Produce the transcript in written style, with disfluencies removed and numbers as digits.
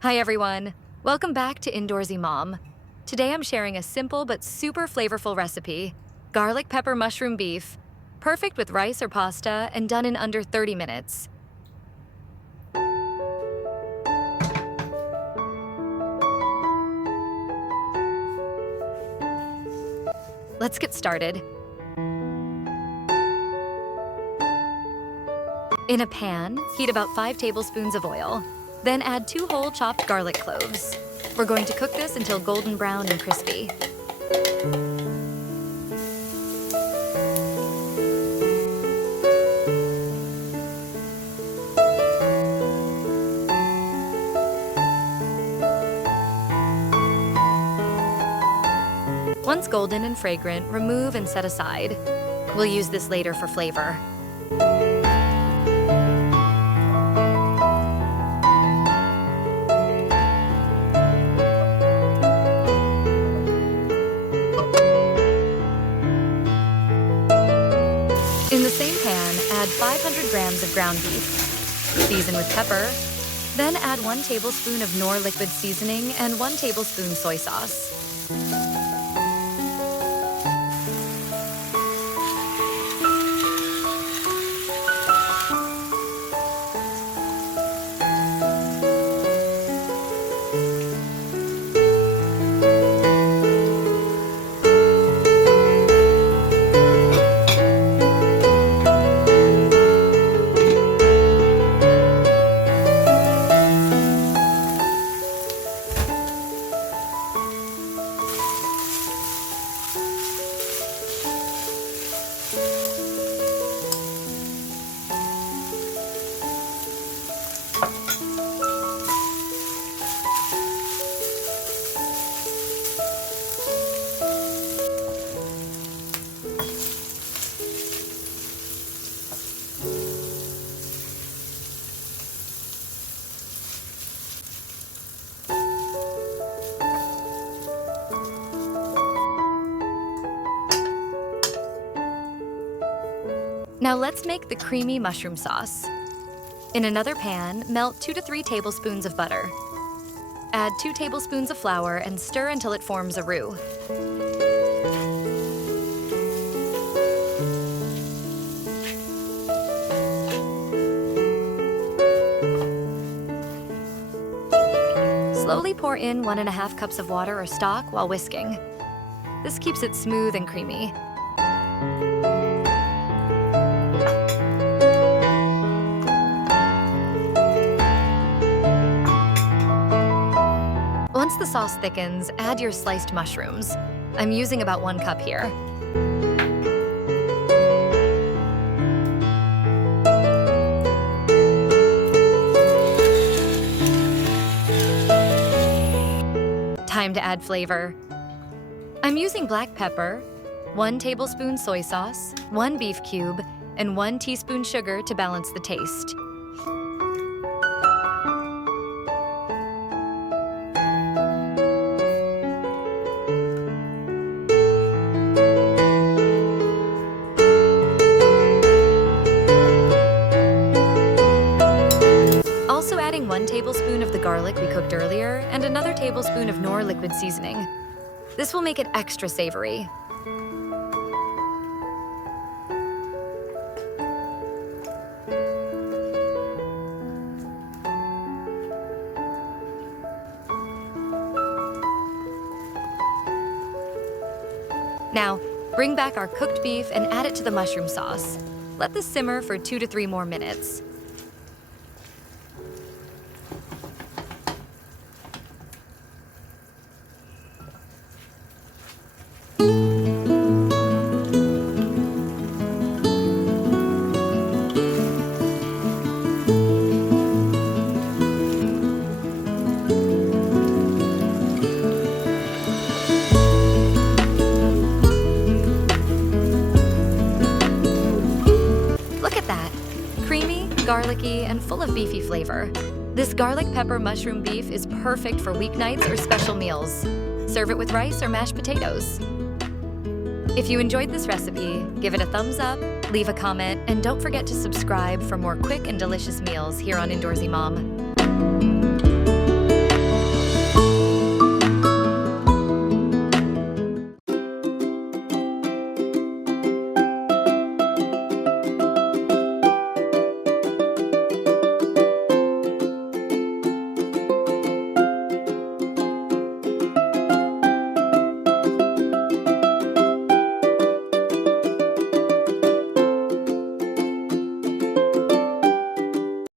Hi everyone, welcome back to Indoorsy Mom. Today I'm sharing a simple but super flavorful recipe, garlic pepper mushroom beef, perfect with rice or pasta and done in under 30 minutes. Let's get started. In a pan, heat about 5 tablespoons of oil. Then add 2 whole chopped garlic cloves. We're going to cook this until golden brown and crispy. Once golden and fragrant, remove and set aside. We'll use this later for flavor. In the same pan, add 500 grams of ground beef. Season with pepper. Then add 1 tablespoon of Knorr liquid seasoning and 1 tablespoon soy sauce. Now let's make the creamy mushroom sauce. In another pan, melt 2 to 3 tablespoons of butter. Add 2 tablespoons of flour and stir until it forms a roux. Slowly pour in 1½ cups of water or stock while whisking. This keeps it smooth and creamy. Once the sauce thickens, add your sliced mushrooms. I'm using about 1 cup here. Time to add flavor. I'm using black pepper, 1 tablespoon soy sauce, 1 beef cube, and 1 teaspoon sugar to balance the taste. Also adding 1 tablespoon of the garlic we cooked earlier and another tablespoon of Knorr liquid seasoning. This will make it extra savory. Now, bring back our cooked beef and add it to the mushroom sauce. Let this simmer for 2 to 3 more minutes. Garlicky and full of beefy flavor. This garlic pepper mushroom beef is perfect for weeknights or special meals. Serve it with rice or mashed potatoes. If you enjoyed this recipe, give it a thumbs up, leave a comment, and don't forget to subscribe for more quick and delicious meals here on Indoorsy Mom.